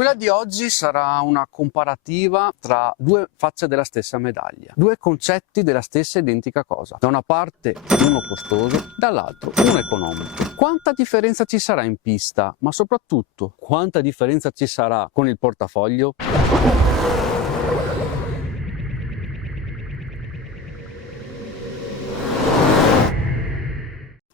Quella di oggi sarà una comparativa tra due facce della stessa medaglia, due concetti della stessa identica cosa. Da una parte uno costoso, dall'altro uno economico. Quanta differenza ci sarà in pista, ma soprattutto quanta differenza ci sarà con il portafoglio?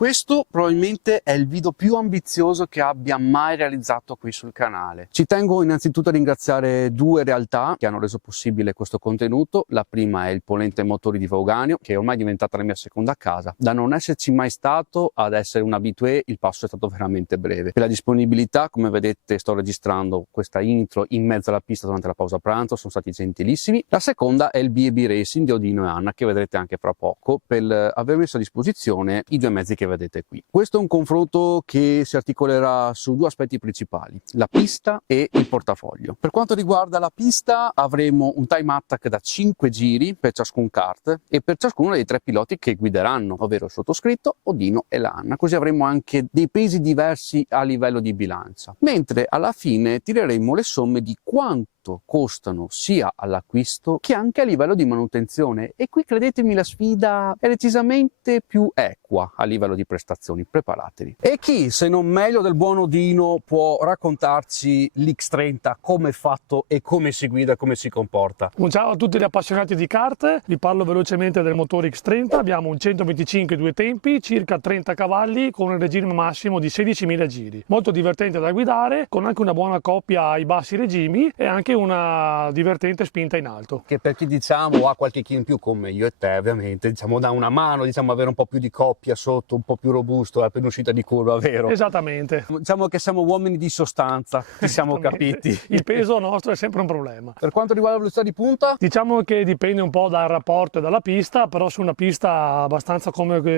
Questo probabilmente è il video più ambizioso che abbia mai realizzato qui sul canale. Ci tengo innanzitutto a ringraziare due realtà che hanno reso possibile questo contenuto. La prima è il Polente Motori di Vaugano, che è ormai diventata la mia seconda casa. Da non esserci mai stato ad essere un habitué, il passo è stato veramente breve. Per la disponibilità, come vedete, sto registrando questa intro in mezzo alla pista durante la pausa pranzo, sono stati gentilissimi. La seconda è il B&B Racing di Odino e Anna, che vedrete anche fra poco, per aver messo a disposizione i due mezzi che vedete qui. Questo è un confronto che si articolerà su due aspetti principali: la pista e il portafoglio. Per quanto riguarda la pista, avremo un time attack da 5 giri per ciascun kart e per ciascuno dei tre piloti che guideranno, ovvero il sottoscritto, Odino e l'Anna. Così avremo anche dei pesi diversi a livello di bilancia, mentre alla fine tireremo le somme di quanto costano sia all'acquisto che anche a livello di manutenzione, e qui credetemi la sfida è decisamente più equa a livello di prestazioni. Preparatevi. E chi se non meglio del buon Odino può raccontarci l'X30, come è fatto e come si guida e come si comporta? Un ciao a tutti gli appassionati di kart, vi parlo velocemente del motore X30. Abbiamo un 125 due tempi, circa 30 cavalli con un regime massimo di 16.000 giri. Molto divertente da guidare, con anche una buona coppia ai bassi regimi e anche una divertente spinta in alto. Che per chi diciamo ha qualche chilo in più come io e te, ovviamente, diciamo dà una mano, diciamo avere un po' più di coppia sotto, un po' più robusto per un'uscita di curva, vero? Esattamente. Diciamo che siamo uomini di sostanza, ci siamo capiti. Il peso nostro è sempre un problema. Per quanto riguarda la velocità di punta? Diciamo che dipende un po' dal rapporto e dalla pista, però su una pista abbastanza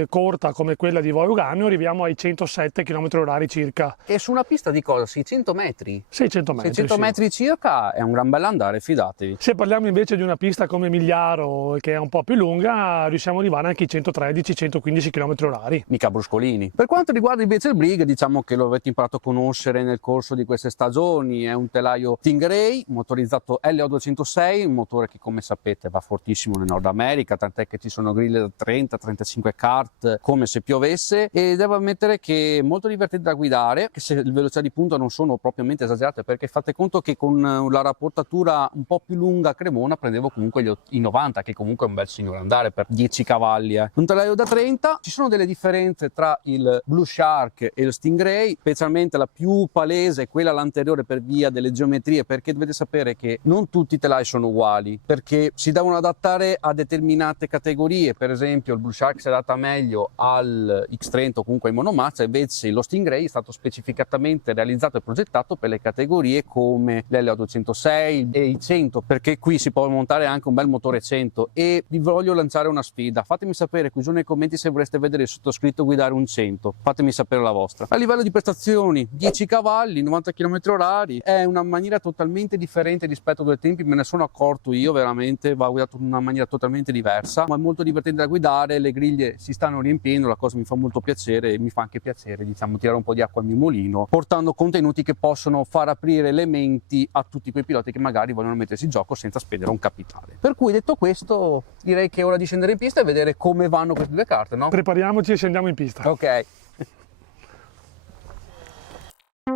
corta come quella di Vaugano arriviamo ai 107 km/h circa. E su una pista di cosa? 600 metri? 600 metri, 600 sì. metri circa è un gran bell'andare, fidatevi. Se parliamo invece di una pista come Migliaro, che è un po' più lunga, riusciamo ad arrivare anche ai 113-115 km/h. Mica bruscolini. Per quanto riguarda invece il Brig, diciamo che lo avete imparato a conoscere nel corso di queste stagioni. È un telaio Stingray motorizzato LO206, un motore che, come sapete, va fortissimo nel Nord America, tant'è che ci sono griglie da 30-35 kart come se piovesse, e devo ammettere che è molto divertente da guidare, che se le velocità di punta non sono propriamente esagerate, perché fate conto che con la rapportatura un po' più lunga a Cremona prendevo comunque i 90, che comunque è un bel signore andare per 10 cavalli. Un telaio da 30. Ci sono delle differenze tra il Blue Shark e il Stingray, specialmente la più palese è quella all'anteriore per via delle geometrie, perché dovete sapere che non tutti i telai sono uguali, perché si devono adattare a determinate categorie. Per esempio il Blue Shark si adatta meglio al X30 o comunque ai monomarcia, invece lo Stingray è stato specificatamente realizzato e progettato per le categorie come l'LO206 e i 100, perché qui si può montare anche un bel motore 100. E vi voglio lanciare una sfida: fatemi sapere qui giù nei commenti se vorreste vedere il sottoscritto guidare un 100, fatemi sapere la vostra. A livello di prestazioni, 10 cavalli, 90 km/h, è una maniera totalmente differente rispetto a due tempi, me ne sono accorto io, veramente va guidato in una maniera totalmente diversa, ma è molto divertente da guidare. Le griglie si stanno riempiendo, la cosa mi fa molto piacere, e mi fa anche piacere, diciamo, tirare un po' di acqua al mio mulino, portando contenuti che possono far aprire le menti a tutti quei piloti che magari vogliono mettersi in gioco senza spendere un capitale. Per cui, detto questo, direi che è ora di scendere in pista e vedere come vanno queste due carte, no? Prepariamoci e scendiamo in pista. Ok.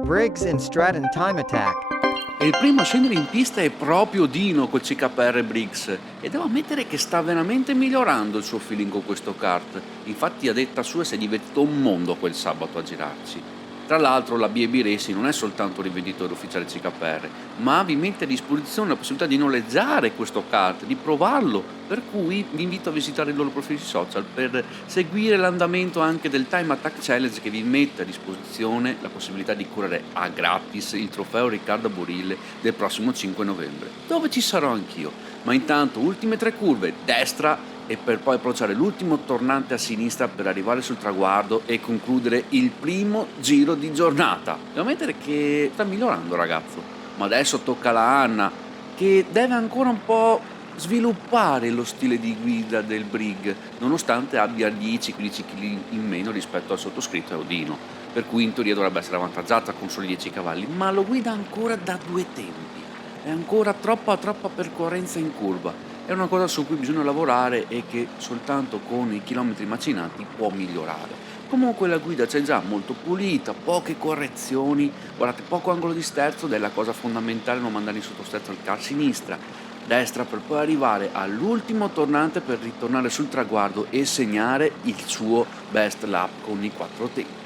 Briggs and Stratton Time Attack. E il primo a scendere in pista è proprio Dino col CKR Briggs, e devo ammettere che sta veramente migliorando il suo feeling con questo kart. Infatti, a detta sua, si è divertito un mondo quel sabato a girarci. Tra l'altro la B&B Racing non è soltanto un rivenditore ufficiale CKR, ma vi mette a disposizione la possibilità di noleggiare questo kart, di provarlo, per cui vi invito a visitare i loro profili social per seguire l'andamento anche del Time Attack Challenge, che vi mette a disposizione la possibilità di curare a gratis il trofeo Riccardo Borile del prossimo 5 novembre, dove ci sarò anch'io. Ma intanto ultime 3 curve, destra, e per poi approcciare l'ultimo tornante a sinistra per arrivare sul traguardo e concludere il primo giro di giornata. Devo ammettere che sta migliorando, ragazzo, ma adesso tocca alla Anna, che deve ancora un po' sviluppare lo stile di guida del Brig, nonostante abbia 10-15 kg in meno rispetto al sottoscritto e Odino. per cui in teoria dovrebbe essere avvantaggiata con soli 10 cavalli, ma lo guida ancora da 2 tempi, è ancora troppa percorrenza in curva, è una cosa su cui bisogna lavorare e che soltanto con i chilometri macinati può migliorare. Comunque la guida c'è già, molto pulita, poche correzioni, guardate, poco angolo di sterzo, ed è la cosa fondamentale, non mandare in sottosterzo il car sinistra, destra, per poi arrivare all'ultimo tornante per ritornare sul traguardo e segnare il suo best lap con i 4 tempi.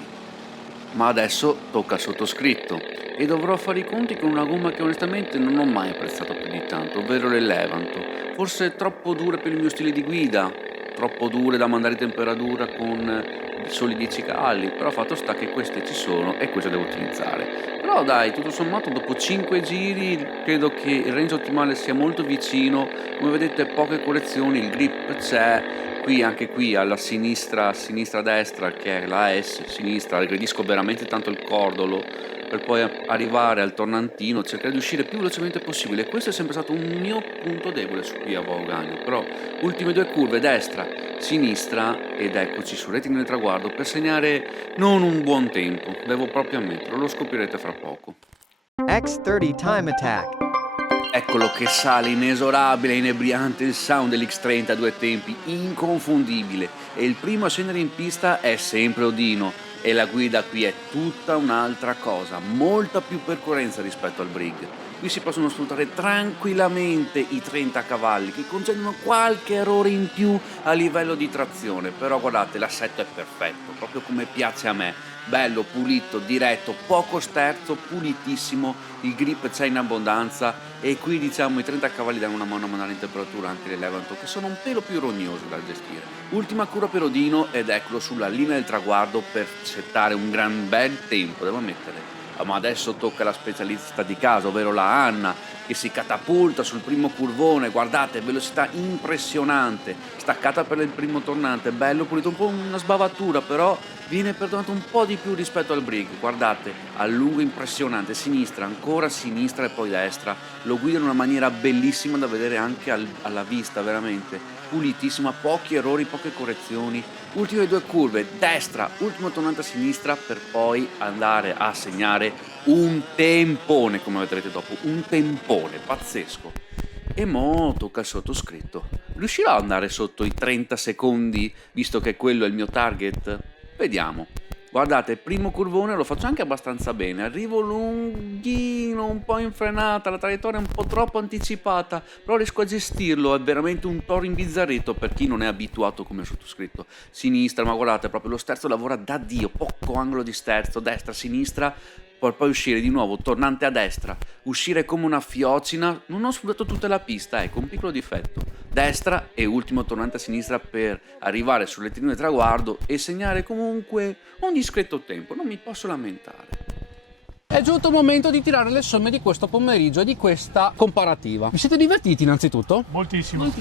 Ma adesso tocca al sottoscritto e dovrò fare i conti con una gomma che onestamente non ho mai apprezzato più di tanto, ovvero l'Elevanto. Forse troppo dure per il mio stile di guida, troppo dure da mandare in temperatura con soli 10 cavalli, però fatto sta che queste ci sono e queste devo utilizzare. Però dai, tutto sommato dopo 5 giri credo che il range ottimale sia molto vicino, come vedete poche correzioni, il grip c'è. Anche qui alla sinistra destra, che è la S sinistra, aggredisco veramente tanto il cordolo per poi arrivare al tornantino, cercare di uscire più velocemente possibile. Questo è sempre stato un mio punto debole su cui avevo Gagno, però ultime 2 curve, destra, sinistra, ed eccoci su rettilineo del traguardo per segnare non un buon tempo, devo proprio ammetterlo, lo scoprirete fra poco. X30 Time Attack. Eccolo che sale inesorabile, inebriante il sound dell'X30 a 2 tempi, inconfondibile, e il primo a scendere in pista è sempre Odino, e la guida qui è tutta un'altra cosa, molta più percorrenza rispetto al Brig. Qui si possono sfruttare tranquillamente i 30 cavalli che concedono qualche errore in più a livello di trazione, però guardate, l'assetto è perfetto, proprio come piace a me, bello, pulito, diretto, poco sterzo, pulitissimo, il grip c'è in abbondanza e qui diciamo i 30 cavalli danno una mano a mandare in temperatura anche l'Elevanto, che sono un pelo più rognoso da gestire. Ultima cura per Odino ed eccolo sulla linea del traguardo per settare un gran bel tempo, devo ammettere. Ma adesso tocca la specialista di casa, ovvero la Anna, che si catapulta sul primo curvone, guardate, velocità impressionante, staccata per il primo tornante, bello pulito, un po' una sbavatura, però viene perdonato un po' di più rispetto al Brig, guardate, a lungo impressionante, sinistra, ancora sinistra e poi destra, lo guida in una maniera bellissima da vedere anche alla vista, veramente pulitissima, pochi errori, poche correzioni, ultime 2 curve, destra, ultimo tornante a sinistra per poi andare a segnare un tempone, come vedrete dopo, un tempone pazzesco. E mo tocca al sottoscritto. Riuscirò ad andare sotto i 30 secondi, visto che quello è il mio target? Vediamo. Guardate, primo curvone lo faccio anche abbastanza bene, arrivo lunghino, un po' in frenata, la traiettoria è un po' troppo anticipata, però riesco a gestirlo, è veramente un toro imbizzarrito per chi non è abituato come sottoscritto. Sinistra, ma guardate, proprio lo sterzo lavora da Dio, poco angolo di sterzo, destra, sinistra, per poi uscire di nuovo, tornante a destra, uscire come una fiocina, non ho sfruttato tutta la pista, ecco, un piccolo difetto. Destra e ultimo tornante a sinistra per arrivare sul rettilineo di traguardo e segnare comunque un discreto tempo, non mi posso lamentare. È giunto il momento di tirare le somme di questo pomeriggio e di questa comparativa. Vi siete divertiti innanzitutto? Moltissimo.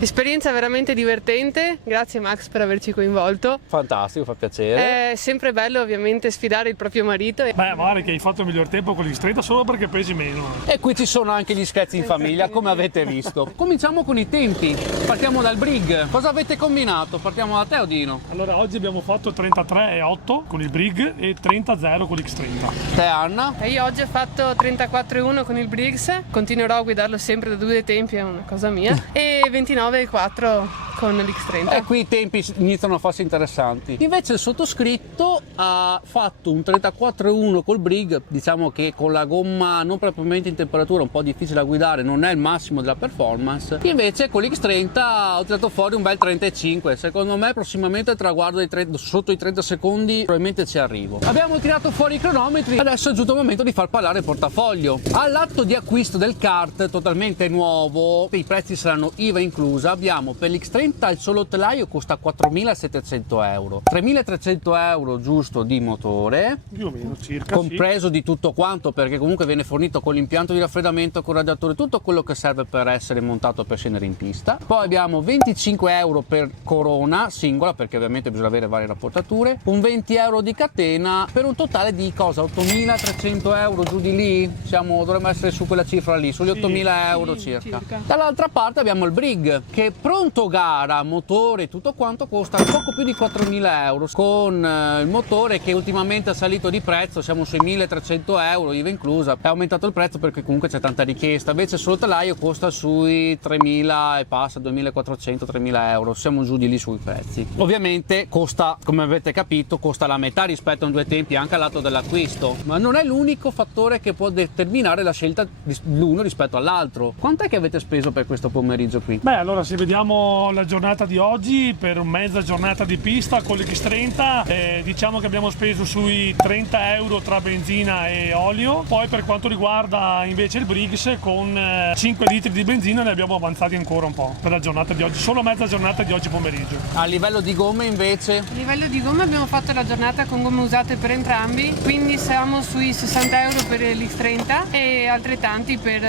Esperienza veramente divertente, grazie Max per averci coinvolto. Fantastico, fa piacere. È sempre bello ovviamente sfidare il proprio marito. Beh, guarda che hai fatto il miglior tempo con l'X30 solo perché pesi meno. E qui ci sono anche gli scherzi in famiglia, come avete visto. Cominciamo con i tempi. Partiamo dal Brig. Cosa avete combinato? Partiamo da te, Odino. Allora, oggi abbiamo fatto 33,8 con il Brig e 30,0 con l'X30. Te, Anna? E io oggi ho fatto 34,1 con il Briggs, continuerò a guidarlo sempre da 2 tempi, è una cosa mia, e 29,4 con l'X30. E qui i tempi iniziano a farsi interessanti. Invece il sottoscritto ha fatto un 34,1 col Brig, diciamo che con la gomma non propriamente in temperatura, un po' difficile da guidare, non è il massimo della performance. Invece con l'X30 ho tirato fuori un bel 35, secondo me prossimamente il traguardo sotto i 30 secondi probabilmente ci arrivo. Abbiamo tirato fuori i cronometri, adesso è giunto il momento di far parlare il portafoglio. All'atto di acquisto del kart totalmente nuovo, i prezzi saranno IVA inclusa, abbiamo per l'X30 il solo telaio costa 4.700 euro, 3.300 euro giusto di motore, Più o meno circa, compreso di tutto quanto, perché comunque viene fornito con l'impianto di raffreddamento, con il radiatore, tutto quello che serve per essere montato per scendere in pista. Poi abbiamo 25 euro per corona singola, perché ovviamente bisogna avere varie rapportature, un 20 euro di catena, per un totale di cosa? 8.300 euro, giù di lì? Dovremmo essere su quella cifra lì, sugli 8.000 euro circa. Dall'altra parte abbiamo il Brig, che è pronto gara, gara, motore, tutto quanto costa poco più di 4.000 euro, con il motore che ultimamente è salito di prezzo, siamo sui 1.300 euro, IVA inclusa. È aumentato il prezzo perché comunque c'è tanta richiesta, invece solo telaio costa sui 3.000 e passa, 2.400-3.000 euro, siamo giù di lì sui prezzi. Ovviamente costa, come avete capito, costa la metà rispetto a un due tempi anche al lato dell'acquisto, ma non è l'unico fattore che può determinare la scelta l'uno rispetto all'altro. Quant'è che avete speso per questo pomeriggio qui? Beh, allora se vediamo la giornata di oggi, per mezza giornata di pista con l'X30, diciamo che abbiamo speso sui 30 euro tra benzina e olio. Poi per quanto riguarda invece il Briggs, con 5 litri di benzina ne abbiamo avanzati ancora un po' per la giornata di oggi, solo mezza giornata di oggi pomeriggio. A livello di gomme invece? A livello di gomme abbiamo fatto la giornata con gomme usate per entrambi, quindi siamo sui 60 euro per l'X30 e altrettanti per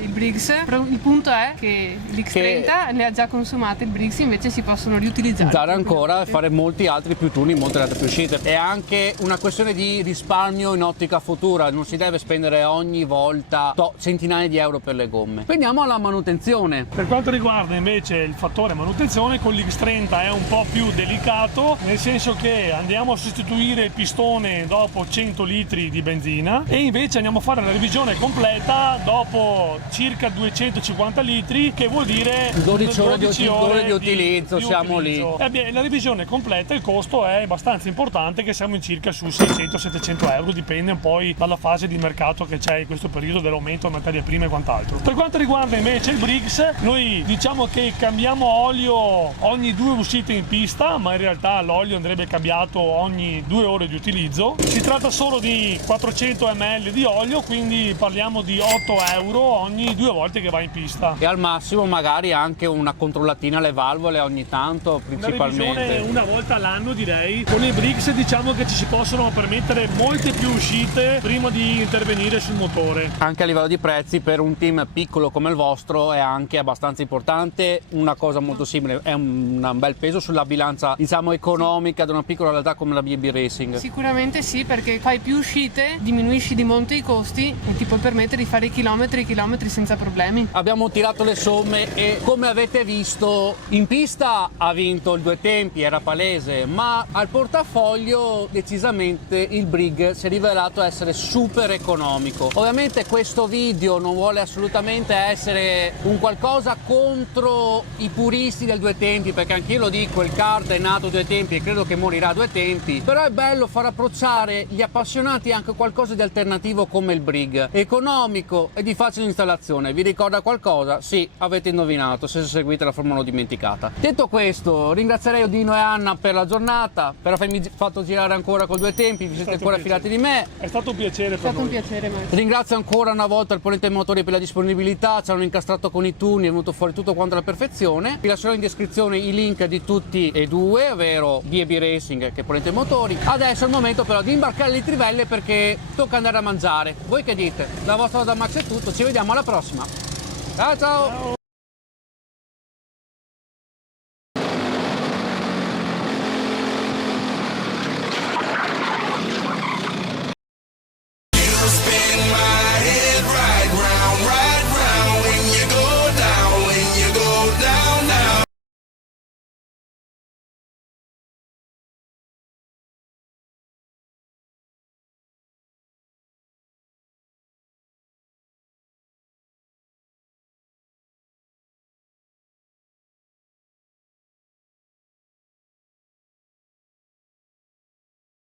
il Briggs. Il punto è che l'X30 ne ha già consumate, il Briggs invece si possono riutilizzare Ancora e fare molti altri più turni, molte altre più uscite. È anche una questione di risparmio in ottica futura, non si deve spendere ogni volta centinaia di euro per le gomme. Veniamo alla manutenzione. Per quanto riguarda invece il fattore manutenzione, con l'X30 è un po' più delicato, nel senso che andiamo a sostituire il pistone dopo 100 litri di benzina e invece andiamo a fare la revisione completa dopo circa 250 litri, che vuol dire 12 ore di utilizzo, siamo lì. La revisione completa, il costo è abbastanza importante, che siamo in circa su 600-700 euro, dipende poi dalla fase di mercato che c'è in questo periodo, dell'aumento di materie prime e quant'altro. Per quanto riguarda invece il Briggs, noi diciamo che cambiamo olio ogni 2 uscite in pista, ma in realtà l'olio andrebbe cambiato ogni 2 ore di utilizzo. Si tratta solo di 400 ml di olio, quindi parliamo di 8 euro ogni 2 volte che va in pista. E al massimo magari anche una controllatina alle valvole ogni tanto, principalmente. Una volta all'anno, direi. Con i Briggs diciamo che ci si possono permettere molte più uscite prima di intervenire sul motore. Anche a livello di prezzi, per un team piccolo come il vostro è anche abbastanza importante. Una cosa molto simile, è un bel peso sulla bilancia, diciamo, economica di una piccola realtà come la BB Racing. Sicuramente sì, perché fai più uscite, diminuisci di molto i costi e ti puoi permettere di fare i chilometri senza problemi. Abbiamo tirato le somme e, come avete visto, in pista ha vinto il due tempi, era palese, ma al portafoglio decisamente il Brig si è rivelato essere super economico. Ovviamente questo video non vuole assolutamente essere un qualcosa contro i puristi del due tempi, perché anch'io lo dico, il kart è nato due tempi e credo che morirà due tempi, però è bello far approcciare gli appassionati anche a qualcosa di alternativo come il Brig, economico e di facile installazione. Vi ricorda qualcosa? Sì, avete indovinato, se seguite la formula dimenticata. Detto questo, ringrazierei Odino e Anna per la giornata, per avermi fatto girare ancora con due tempi, vi siete ancora affidati di me. È stato un piacere per noi. È stato un piacere, Max. Ringrazio ancora una volta il Polente Motori per la disponibilità, ci hanno incastrato con i turni, è venuto fuori tutto quanto alla perfezione. Vi lascerò in descrizione i link di tutti e due, ovvero BB Racing che Polente Motori. Adesso è il momento però di imbarcare le trivelle perché tocca andare a mangiare. Voi che dite? La vostra da Max è tutto, ci vediamo alla prossima. Ciao ciao!